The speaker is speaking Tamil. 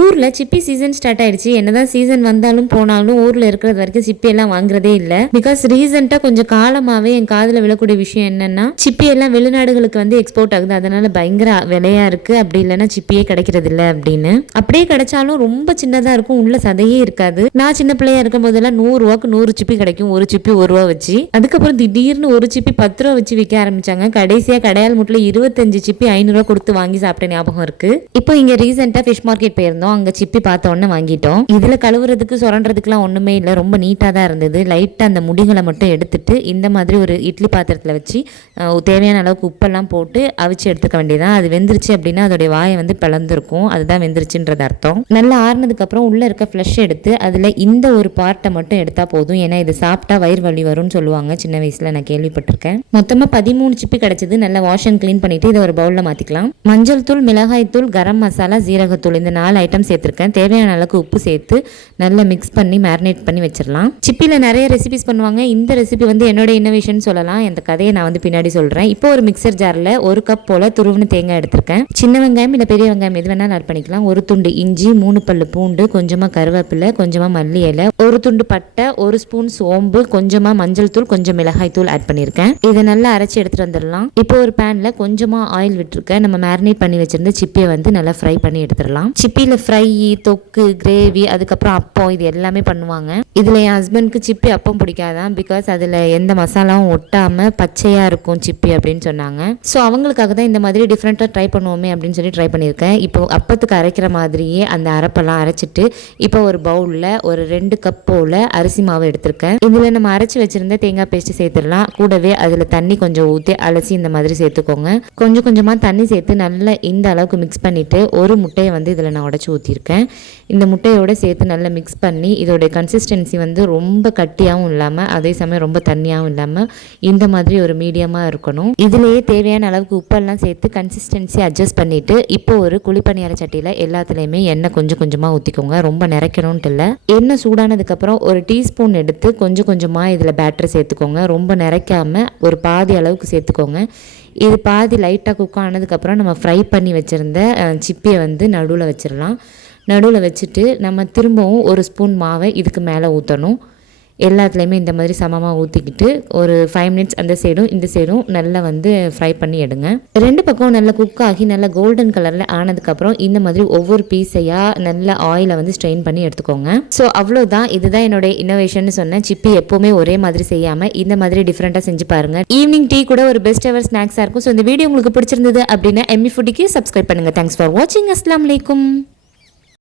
ஊரில் சிப்பி சீசன் ஸ்டார்ட் ஆயிடுச்சு. என்னதான் சீசன் வந்தாலும் போனாலும் ஊரில் இருக்கிறது வரைக்கும் சிப்பி எல்லாம் வாங்குறதே இல்லை. பிகாஸ் ரீசெண்டாக கொஞ்சம் காலமாகவே என் காதில் விழக்கூடிய விஷயம் என்னன்னா, சிப்பி எல்லாம் வெளிநாடுகளுக்கு வந்து எக்ஸ்போர்ட் ஆகுது, அதனால பயங்கர விலையா இருக்கு, அப்படி இல்லைன்னா சிப்பியே கிடைக்கிறது இல்லை அப்படின்னு. அப்படியே கிடைச்சாலும் ரொம்ப சின்னதாக இருக்கும், உள்ள சதையே இருக்காது. நான் சின்ன பிள்ளையா இருக்கும் போதெல்லாம் 100 ரூபாய்க்கு 100 சிப்பி கிடைக்கும், ஒரு சிப்பி 1 ரூபா வச்சு. அதுக்கப்புறம் திடீர்னு ஒரு சிப்பி 10 ரூபா வச்சு விற்க ஆரம்பிச்சாங்க. கடைசியாக கடையால் முட்டில் 25 சிப்பி 500 ரூபா கொடுத்து வாங்கி சாப்பிட்ட ஞாபகம் இருக்கு. இப்போ இங்க ரீசெண்டா ஃபிஷ் மார்க்கெட் போயிருந்தோம். அங்க சிப்பி பார்த்த உடனே வாங்கிட்டோம். இதுல கழுவுறதுக்கு சுரண்டுறதுக்குலாம் ஒண்ணுமே இல்லை, ரொம்ப நீட்டா தான் இருந்தது. லைட்டா அந்த முடிகளை மட்டும் எடுத்துட்டு இந்த மாதிரி ஒரு இட்லி பாத்திரத்துல வச்சு தேவையான அளவுக்கு உப்பெல்லாம் போட்டு அவிச்சு எடுத்துக்க வேண்டியதான். அது வெந்துருச்சு அப்படின்னா அதோடைய வாயை வந்து பிளந்துருக்கும், அதுதான் வெந்துருச்சுன்றது அர்த்தம். நல்லா ஆறுனதுக்கு அப்புறம் உள்ள இருக்க ஃப்ளஷ் எடுத்து அதுல இந்த ஒரு பார்ட்டை மட்டும் எடுத்தா போதும். ஏன்னா இது சாப்பிட்டா வயிறு வலி வரும்னு சொல்லுவாங்க, சின்ன வயசுல நான் கேள்விப்பட்டிருக்கேன். மொத்தமா 13 சிப்பி கிடைச்சது. நல்லா வாஷ் அண்ட் கிளீன் பண்ணிட்டு இதை ஒரு பவுல்ல மாத்திக்கலாம். மஞ்சள் தூள், மிளகாய் தூள், கரம் மசாலா, ஜீரகத்தூள், இந்த 4 ஐட்டம் சேர்த்திருக்கேன். தேவையான அளவுக்கு உப்பு சேர்த்து நல்லா மிக்ஸ் பண்ணி மேரினேட் பண்ணி வச்சிடலாம். சிப்பில நிறைய ரெசிபிஸ் பண்ணுவாங்க. இந்த ரெசிபி வந்து என்னோட இன்னோவேஷன் சொல்லலாம். இந்த கதையை நான் வந்து பின்னாடி சொல்றேன். இப்போ ஒரு மிக்சர் ஜார்ல 1 கப் போல துருவின தேங்காய் எடுத்திருக்கேன். சின்ன வெங்காயம் இல்ல பெரிய வெங்காயம் எது வேணாலும் ஆட் பண்ணிக்கலாம். 1 துண்டு இஞ்சி, 3 பல்லு பூண்டு, கொஞ்சமா கருவேப்பிலை, கொஞ்சமா மல்லி இலை, 1 துண்டு பட்டை, 1 ஸ்பூன் சோம்பு, கொஞ்சமா மஞ்சள் தூள், கொஞ்சம் மிளகாய் தூள் ஆட் பண்ணிருக்கேன். இதை நல்லா அரைச்சி எடுத்துட்டு வந்துடலாம். இப்போ ஒரு பேன்ல கொஞ்சமா ஆயில் விட்டுருக்கேன். நம்ம மேரினேட் பண்ணி வச்சிருந்த சிப்பியை வந்து நல்லா ஃப்ரை பண்ணி எடுத்துடலாம். சிப்பியில ஃப்ரை, தொக்கு, கிரேவி, அதுக்கப்புறம் அப்பம், இது எல்லாமே பண்ணுவாங்க. இதுல என் ஹஸ்பண்ட்க்கு சிப்பி அப்பம் பிடிக்காதான். பிகாஸ் அதுல எந்த மசாலாவும் ஒட்டாம பச்சையா இருக்கும் சிப்பி அப்படின்னு சொன்னாங்க. ஸோ அவங்களுக்காக தான் இந்த மாதிரி டிஃப்ரெண்டா ட்ரை பண்ணுவோமே அப்படின்னு சொல்லி ட்ரை பண்ணியிருக்கேன். இப்போ அப்பத்துக்கு அரைக்கிற மாதிரியே அந்த அரைப்பெல்லாம் அரைச்சிட்டு இப்போ ஒரு பவுல்ல ஒரு 2 கப் போல அரிசி மாவு எடுத்திருக்கேன். இதுல நம்ம அரைச்சி வச்சிருந்த தேங்காய் பேஸ்ட் சேர்த்துடலாம். கூடவே அதுல தண்ணி கொஞ்சம் ஊற்றி அலசி இந்த மாதிரி சேர்த்துக்கோங்க. கொஞ்சம் கொஞ்சமா தண்ணி சேர்த்து நல்லா இந்த அளவுக்கு மிக்ஸ் பண்ணிட்டு ஒரு முட்டையை வந்து இதுல நான் உடைச்சு ஊற்றிருக்கேன். இந்த முட்டையோட சேர்த்து நல்லா மிக்ஸ் பண்ணி இதோடைய கன்சிஸ்டன்சி வந்து ரொம்ப கட்டியாகவும் இல்லாமல் அதே சமயம் ரொம்ப தண்ணியாகவும் இல்லாமல் இந்த மாதிரி ஒரு மீடியமாக இருக்கணும். இதுலேயே தேவையான அளவுக்கு உப்பெல்லாம் சேர்த்து கன்சிஸ்டன்சி அட்ஜஸ்ட் பண்ணிவிட்டு இப்போ ஒரு குழிப்பணியார சட்டியில் எல்லாத்துலேயுமே எண்ணெய் கொஞ்சம் கொஞ்சமாக ஊற்றிக்கோங்க. ரொம்ப நிறைக்கணும்ட்டு இல்லை. எண்ணெய் சூடானதுக்கப்புறம் ஒரு டீஸ்பூன் எடுத்து கொஞ்சம் கொஞ்சமாக இதில் பேட்டர் சேர்த்துக்கோங்க. ரொம்ப நிறைக்காமல் ஒரு பாதி அளவுக்கு சேர்த்துக்கோங்க. இது பாதி லைட்டாக குக் ஆனதுக்கப்புறம் நம்ம ஃப்ரை பண்ணி வச்சுருந்த சிப்பியை வந்து நடுவில் வச்சிடலாம். நடுவில் வச்சுட்டு நம்ம திரும்பவும் 1 ஸ்பூன் மாவை இதுக்கு மேலே ஊற்றணும். எல்லாத்துலேயுமே இந்த மாதிரி சமமாக ஊற்றிக்கிட்டு ஒரு 5 மினிட்ஸ் அந்த சைடும் இந்த சைடும் நல்லா வந்து ஃப்ரை பண்ணி எடுங்க. 2 பக்கம் நல்லா குக் ஆகி நல்லா கோல்டன் கலரில் ஆனதுக்கப்புறம் இந்த மாதிரி ஒவ்வொரு பீஸையாக நல்ல ஆயிலை வந்து ஸ்ட்ரெயின் பண்ணி எடுத்துக்கோங்க. ஸோ அவ்வளோதான். இதுதான் என்னோட இன்னோவேஷன் சொன்னேன். சிப்பி எப்போவுமே ஒரே மாதிரி செய்யாமல் இந்த மாதிரி டிஃப்ரெண்ட்டாக செஞ்சு பாருங்கள். ஈவினிங் டீ கூட ஒரு பெஸ்ட் எவர் ஸ்நாக்ஸாக இருக்கும். ஸோ இந்த வீடியோ உங்களுக்கு பிடிச்சிருந்தது அப்படின்னா எம்மி ஃபுட்டிக்கு சப்ஸ்கிரைப் பண்ணுங்கள். தேங்க்ஸ் ஃபார் வாட்சிங். அஸ்ஸலாமு அலைக்கும்.